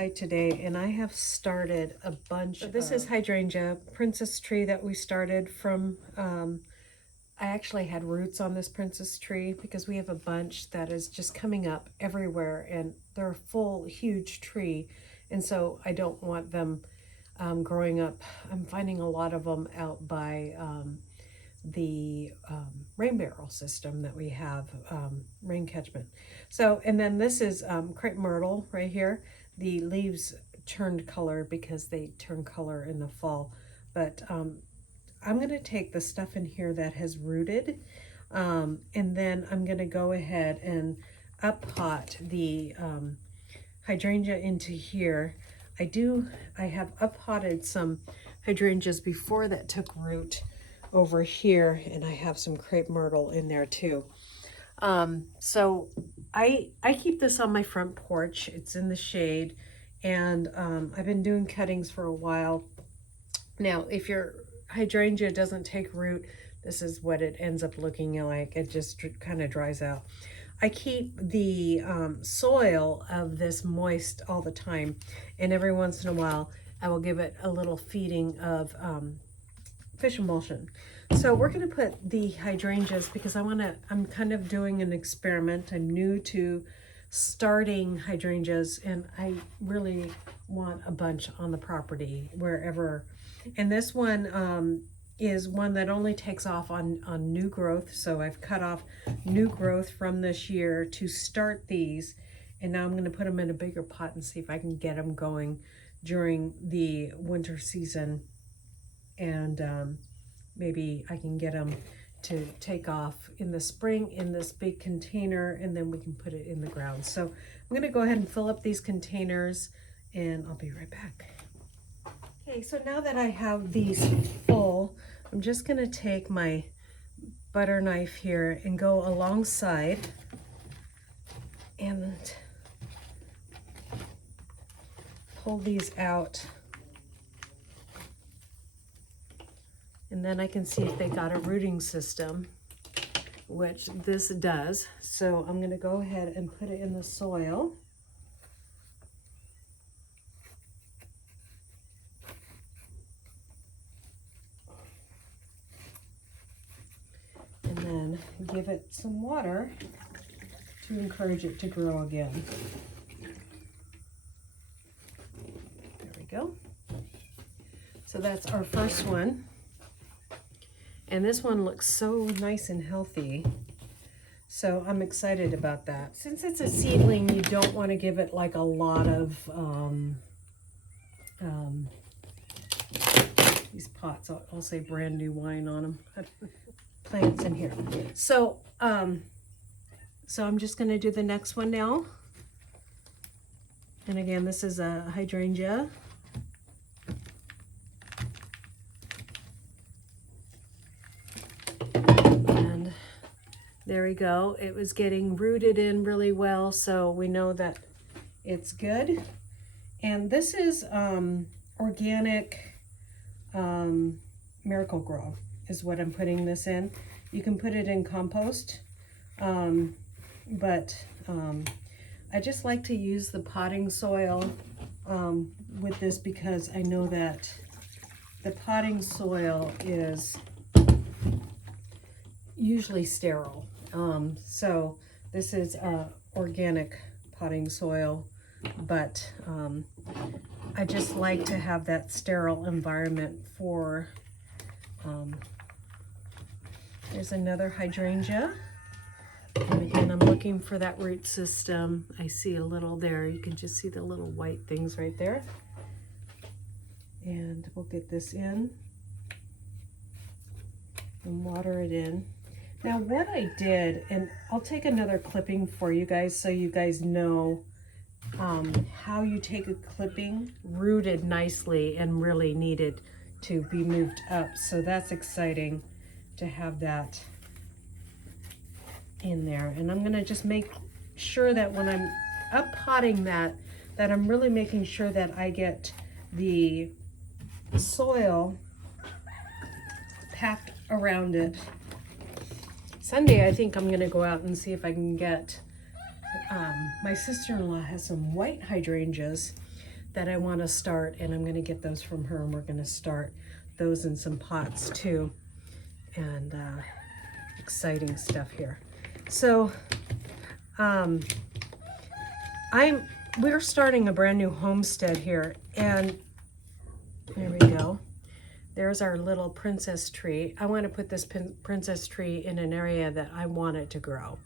outside today and I have started a bunch. This is hydrangea, princess tree that we started from. I actually had roots on this princess tree because we have a bunch that is just coming up everywhere and they're a full, huge tree. And so I don't want them growing up. I'm finding a lot of them out by the rain barrel system that we have, rain catchment. So, and then this is crepe myrtle right here. The leaves turned color because they turn color in the fall. But I'm going to take the stuff in here that has rooted, and then I'm going to go ahead and up pot the hydrangea into here. I have up potted some hydrangeas before that took root over here, and I have some crepe myrtle in there too. So I keep this on my front porch. It's in the shade, and I've been doing cuttings for a while. Now, if your hydrangea doesn't take root, this is what it ends up looking like. It just kind of dries out. I keep the soil of this moist all the time, and every once in a while I will give it a little feeding of fish emulsion. So we're going to put the hydrangeas because I'm kind of doing an experiment. I'm new to starting hydrangeas and I really want a bunch on the property wherever. And this one is one that only takes off on new growth. So I've cut off new growth from this year to start these. And now I'm going to put them in a bigger pot and see if I can get them going during the winter season. And maybe I can get them to take off in the spring in this big container, and then we can put it in the ground. So I'm going to go ahead and fill up these containers and I'll be right back. Okay, so now that I have these full, I'm just going to take my butter knife here and go alongside and pull these out. And then I can see if they got a rooting system, which this does. So I'm going to go ahead and put it in the soil. And then give it some water to encourage it to grow again. There we go. So that's our first one. And this one looks so nice and healthy. So I'm excited about that. Since it's a seedling, you don't want to give it like a lot of these pots. I'll say brand new wine on them. Plants in here. So so I'm just going to do the next one now. And again, this is a hydrangea. There we go. It was getting rooted in really well, so we know that it's good. And this is organic Miracle-Gro is what I'm putting this in. You can put it in compost, but I just like to use the potting soil with this because I know that the potting soil is usually sterile. So this is organic potting soil, but I just like to have that sterile environment for, there's another hydrangea. And again, I'm looking for that root system. I see a little there. You can just see the little white things right there. And we'll get this in and water it in. Now what I did, and I'll take another clipping for you guys so you guys know how you take a clipping rooted nicely and really needed to be moved up. So that's exciting to have that in there. And I'm gonna just make sure that when I'm up potting that I'm really making sure that I get the soil packed around it. Sunday, I think I'm going to go out and see if I can get, my sister-in-law has some white hydrangeas that I want to start, and I'm going to get those from her, and we're going to start those in some pots too. And exciting stuff here. So we're starting a brand new homestead here, and there we go. There's our little princess tree. I want to put this princess tree in an area that I want it to grow.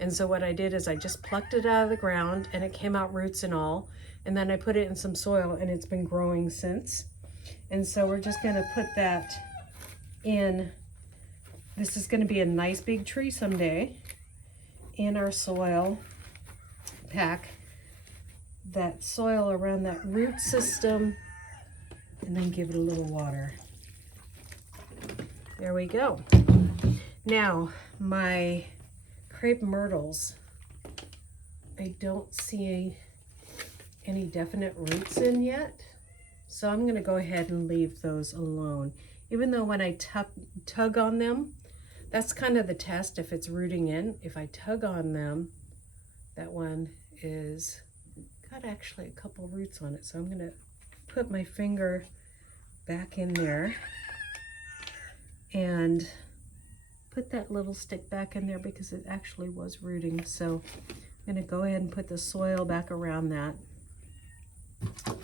And so what I did is I just plucked it out of the ground, and it came out roots and all. And then I put it in some soil, and it's been growing since. And so we're just going to put that in. This is going to be a nice big tree someday in our soil. Pack that soil around that root system, and then give it a little water. There we go. Now, my crepe myrtles, I don't see any definite roots in yet, so I'm going to go ahead and leave those alone. Even though when I tug on them, that's kind of the test if it's rooting in. If I tug on them, that one is got actually a couple roots on it, so I'm going to put my finger back in there and put that little stick back in there because it actually was rooting. So I'm going to go ahead and put the soil back around that,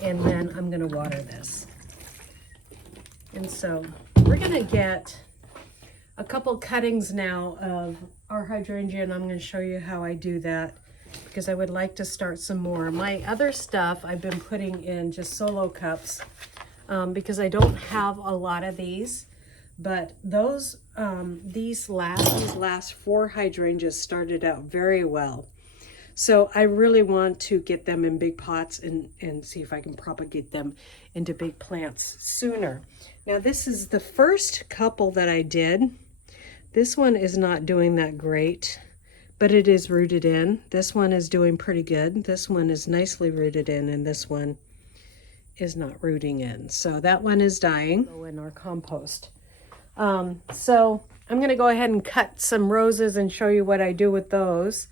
and then I'm going to water this. And so we're going to get a couple cuttings now of our hydrangea, and I'm going to show you how I do that because I would like to start some more. My other stuff I've been putting in just solo cups because I don't have a lot of these. But those these last 4 hydrangeas started out very well. So I really want to get them in big pots and see if I can propagate them into big plants sooner. Now this is the first couple that I did. This one is not doing that great, but it is rooted in. This one is doing pretty good. This one is nicely rooted in, and this one is not rooting in. So that one is dying. Go in our compost. So I'm going to go ahead and cut some roses and show you what I do with those.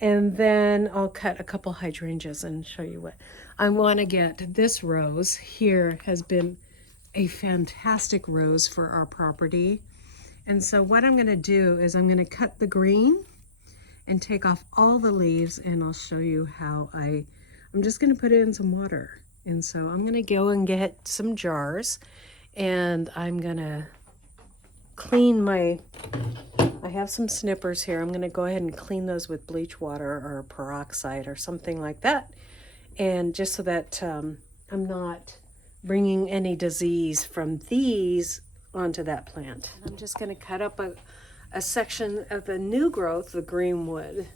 And then I'll cut a couple hydrangeas and show you what I want to get. This rose here has been a fantastic rose for our property. And so what I'm going to do is I'm going to cut the green and take off all the leaves, and I'll show you how I'm just going to put it in some water. And so I'm going to go and get some jars, and I'm going to clean I have some snippers here. I'm going to go ahead and clean those with bleach water or peroxide or something like that. And just so that I'm not bringing any disease from these onto that plant. I'm just going to cut up a section of the new growth, the greenwood.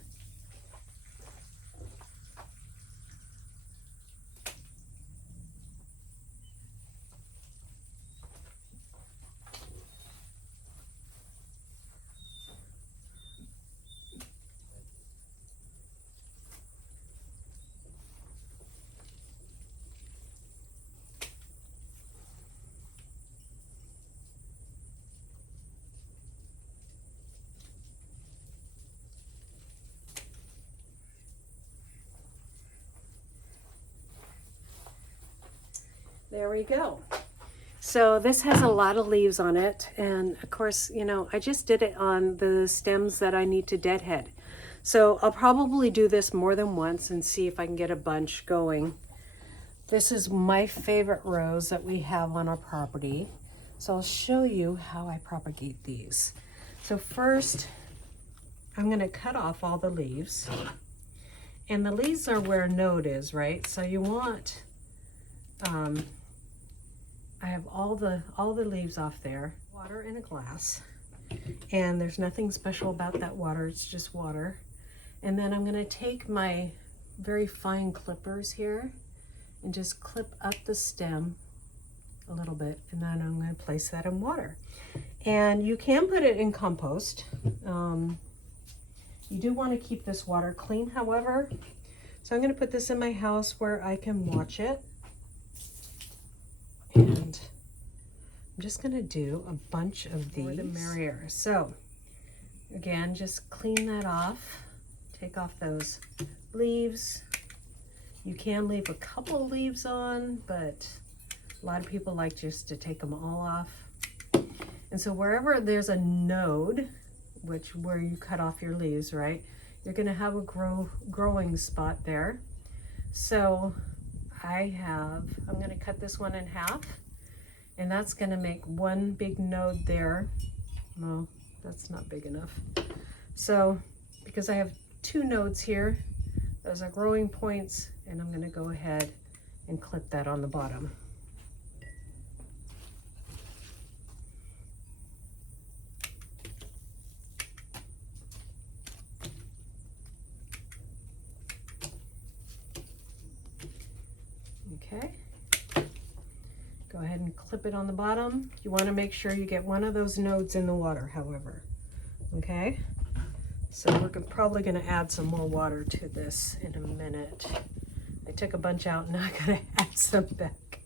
There we go. So this has a lot of leaves on it, and of course, you know, I just did it on the stems that I need to deadhead. So I'll probably do this more than once and see if I can get a bunch going. This is my favorite rose that we have on our property. So I'll show you how I propagate these. So first, I'm going to cut off all the leaves. And the leaves are where a node is, right? So you want, I have all the leaves off there. Water in a glass. And there's nothing special about that water, it's just water. And then I'm gonna take my very fine clippers here and just clip up the stem a little bit, and then I'm gonna place that in water. And you can put it in compost. You do wanna keep this water clean, however. So I'm gonna put this in my house where I can watch it. And I'm just gonna do a bunch of these. The more the merrier. So again, just clean that off. Take off those leaves. You can leave a couple leaves on, but a lot of people like just to take them all off. And so wherever there's a node, where you cut off your leaves, right, you're going to have a growing spot there. So I'm going to cut this one in half, and that's going to make one big node there. Well, that's not big enough. So because I have two nodes here, those are growing points, and I'm going to go ahead and clip that on the bottom. Okay, go ahead and clip it on the bottom. You want to make sure you get one of those nodes in the water, however. Okay, so we're probably going to add some more water to this in a minute. I took a bunch out and I'm going to add some back.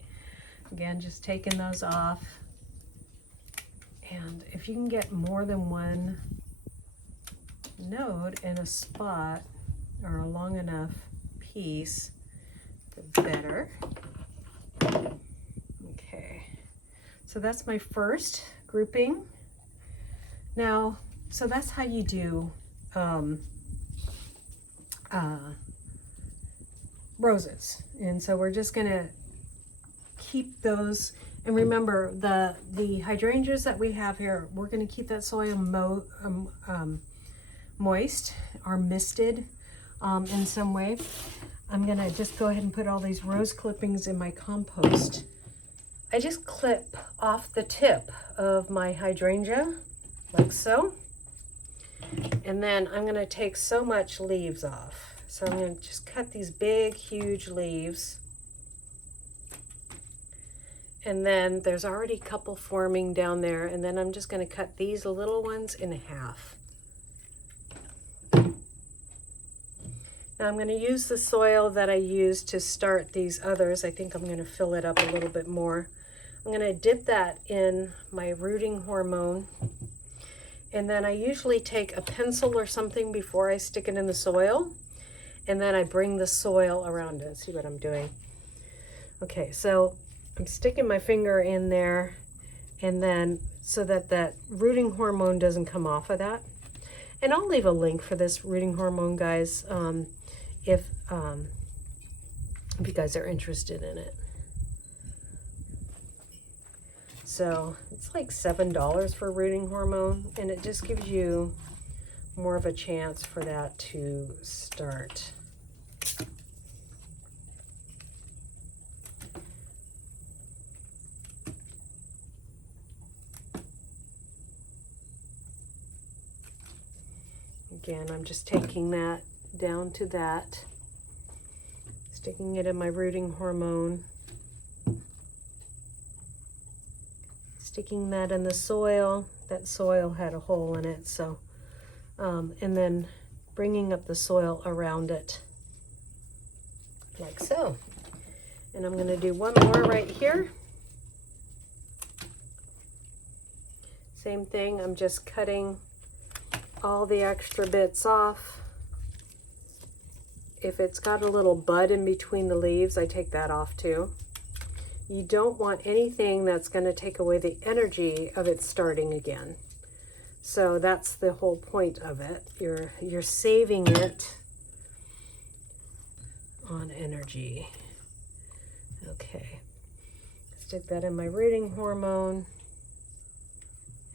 Again, just taking those off. And if you can get more than one node in a spot or a long enough piece, the better. Okay, so that's my first grouping. Now, so that's how you do roses. And so we're just gonna keep those. And remember, the hydrangeas that we have here, we're gonna keep that soil moist or misted in some way. I'm gonna just go ahead and put all these rose clippings in my compost. I just clip off the tip of my hydrangea, like so. And then I'm gonna take so much leaves off. So I'm gonna just cut these big, huge leaves. And then there's already a couple forming down there. And then I'm just gonna cut these little ones in half. Now I'm going to use the soil that I used to start these others. I think I'm going to fill it up a little bit more. I'm going to dip that in my rooting hormone. And then I usually take a pencil or something before I stick it in the soil. And then I bring the soil around it. See what I'm doing? Okay, so I'm sticking my finger in there, and then so that that rooting hormone doesn't come off of that. And I'll leave a link for this rooting hormone, guys, if you guys are interested in it. So it's like $7 for rooting hormone, and it just gives you more of a chance for that to start. Again, I'm just taking that down to that, sticking it in my rooting hormone, sticking that in the soil. That soil had a hole in it, so, and then bringing up the soil around it, like so. And I'm going to do one more right here. Same thing, I'm just cutting all the extra bits off. If it's got a little bud in between the leaves, I take that off too. You don't want anything that's going to take away the energy of it starting again. So that's the whole point of it. You're saving it on energy. Okay. Stick that in my rooting hormone.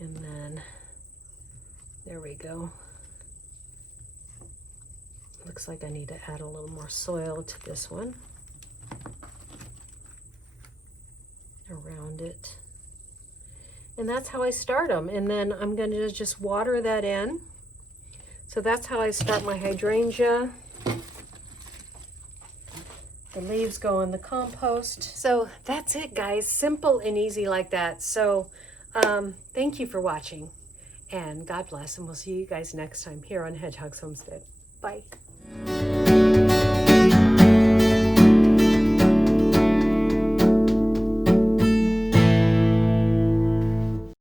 And then there we go. Looks like I need to add a little more soil to this one. Around it. And that's how I start them. And then I'm going to just water that in. So that's how I start my hydrangea. The leaves go in the compost. So that's it, guys. Simple and easy like that. So thank you for watching. And God bless, and we'll see you guys next time here on Hedgehog's Homestead. Bye.